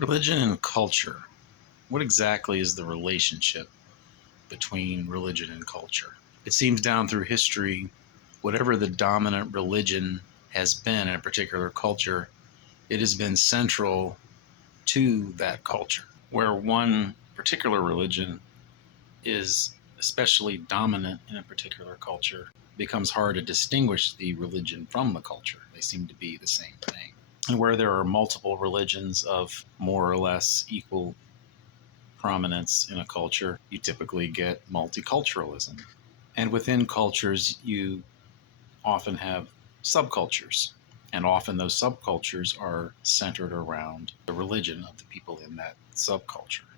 Religion and culture. What exactly is the relationship between religion and culture? It seems down through history, whatever the dominant religion has been in a particular culture, it has been central to that culture. Where one particular religion is especially dominant in a particular culture, it becomes hard to distinguish the religion from the culture. They seem to be the same thing. And where there are multiple religions of more or less equal prominence in a culture, you typically get multiculturalism. And within cultures, you often have subcultures. And often those subcultures are centered around the religion of the people in that subculture.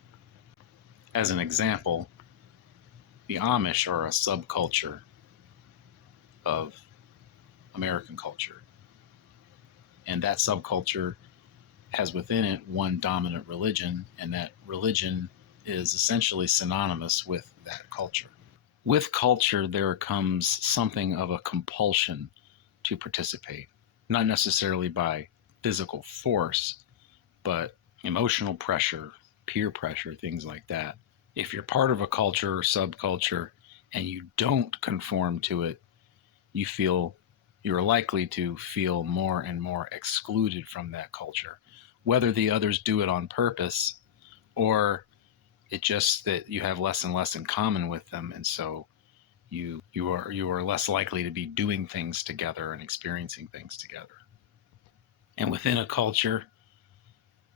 As an example, the Amish are a subculture of American culture. And that subculture has within it one dominant religion, and that religion is essentially synonymous with that culture. With culture, there comes something of a compulsion to participate, not necessarily by physical force, but emotional pressure, peer pressure, things like that. If you're part of a culture or subculture and you don't conform to it, you're likely to feel more and more excluded from that culture, whether the others do it on purpose or it's just that you have less and less in common with them, and so you are less likely to be doing things together and experiencing things together. And within a culture,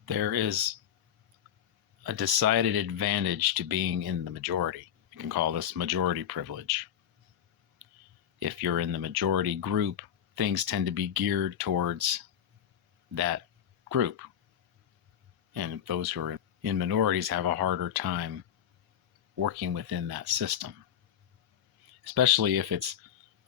there is a decided advantage to being in the majority. You can call this majority privilege. If you're in the majority group, things tend to be geared towards that group. And those who are in minorities have a harder time working within that system, especially if it's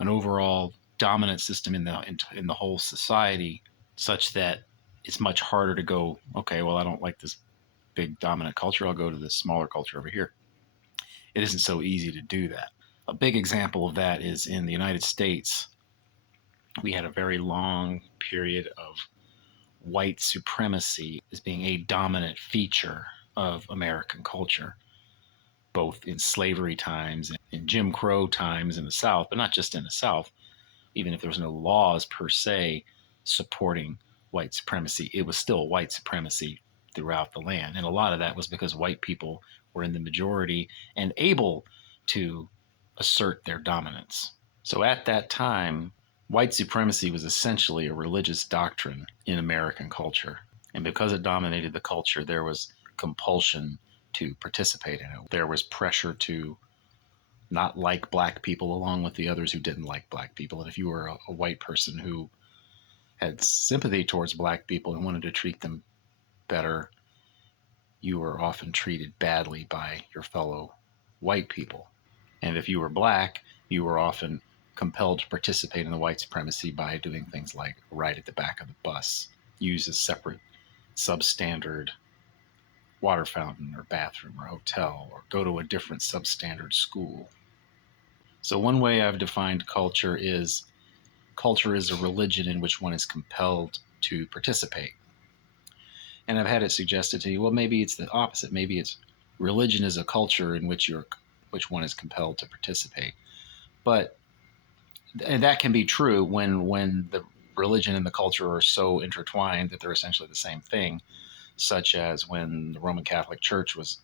an overall dominant system in the whole society, such that it's much harder to go, okay, well, I don't like this big dominant culture, I'll go to this smaller culture over here. It isn't so easy to do that. A big example of that is in the United States. We had a very long period of white supremacy as being a dominant feature of American culture, both in slavery times and in Jim Crow times in the South, but not just in the South. Even if there was no laws per se supporting white supremacy, it was still white supremacy throughout the land. And a lot of that was because white people were in the majority and able to assert their dominance. So at that time, white supremacy was essentially a religious doctrine in American culture. And because it dominated the culture, there was compulsion to participate in it. There was pressure to not like black people along with the others who didn't like black people. And if you were a white person who had sympathy towards black people and wanted to treat them better, you were often treated badly by your fellow white people. And if you were black, you were often compelled to participate in the white supremacy by doing things like ride at the back of the bus, use a separate substandard water fountain or bathroom or hotel, or go to a different substandard school. So one way I've defined culture is a religion in which one is compelled to participate. And I've had it suggested to you, well, maybe it's the opposite. Maybe it's religion is a culture in which one is compelled to participate. And that can be true when the religion and the culture are so intertwined that they're essentially the same thing, such as when the Roman Catholic Church was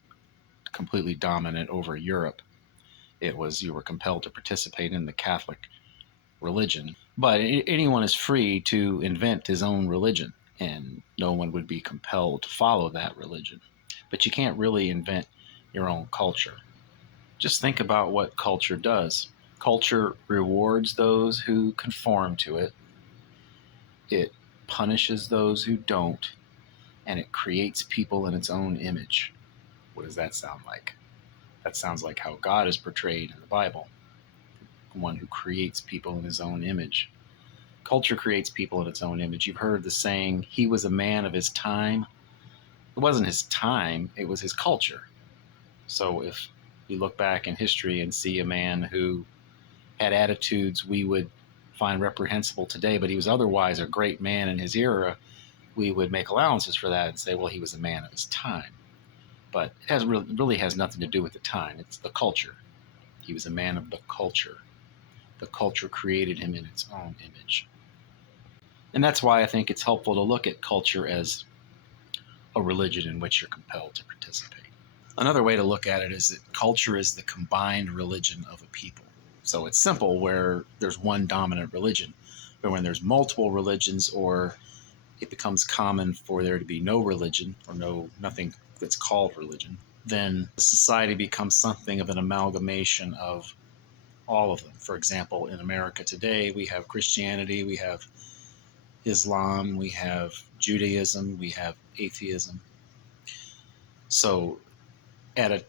completely dominant over Europe. You were compelled to participate in the Catholic religion. But anyone is free to invent his own religion, and no one would be compelled to follow that religion. But you can't really invent your own culture. Just think about what culture does. Culture rewards those who conform to it. It punishes those who don't, and it creates people in its own image. What does that sound like? That sounds like how God is portrayed in the Bible, one who creates people in his own image. Culture creates people in its own image. You've heard the saying, he was a man of his time. It wasn't his time, it was his culture. So if you look back in history and see a man who had attitudes we would find reprehensible today, but he was otherwise a great man in his era, we would make allowances for that and say, well, he was a man of his time. But it has really has nothing to do with the time. It's the culture. He was a man of the culture. The culture created him in its own image. And that's why I think it's helpful to look at culture as a religion in which you're compelled to participate. Another way to look at it is that culture is the combined religion of a people. So it's simple where there's one dominant religion, but when there's multiple religions, or it becomes common for there to be no religion or nothing that's called religion, then society becomes something of an amalgamation of all of them. For example, in America today, we have Christianity, we have Islam, we have Judaism, we have atheism. So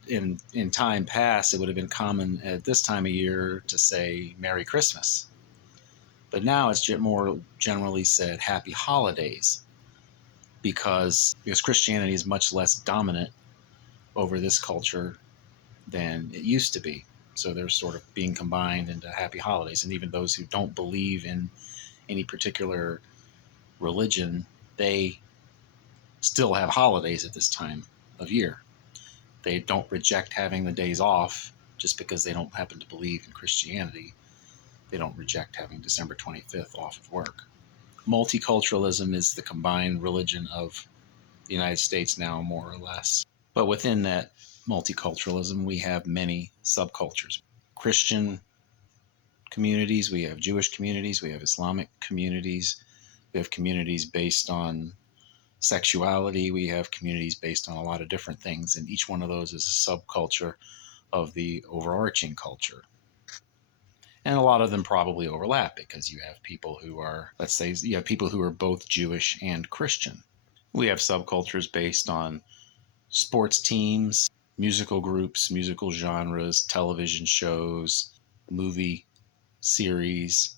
in time past, it would have been common at this time of year to say Merry Christmas. But now it's more generally said Happy Holidays, because Christianity is much less dominant over this culture than it used to be. So they're sort of being combined into Happy Holidays. And even those who don't believe in any particular religion, they still have holidays at this time of year. They don't reject having the days off just because they don't happen to believe in Christianity. They don't reject having December 25th off of work. Multiculturalism is the combined religion of the United States now, more or less. But within that multiculturalism, we have many subcultures. Christian communities, we have Jewish communities, we have Islamic communities, we have communities based on sexuality, we have communities based on a lot of different things, and each one of those is a subculture of the overarching culture. And a lot of them probably overlap because you have people who are, let's say, you have people who are both Jewish and Christian. We have subcultures based on sports teams, musical groups, musical genres, television shows, movie series,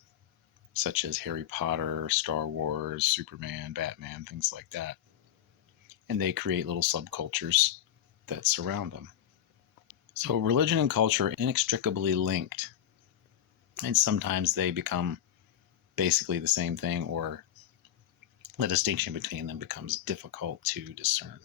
such as Harry Potter, Star Wars, Superman, Batman, things like that. And they create little subcultures that surround them. So religion and culture are inextricably linked. And sometimes they become basically the same thing, or the distinction between them becomes difficult to discern.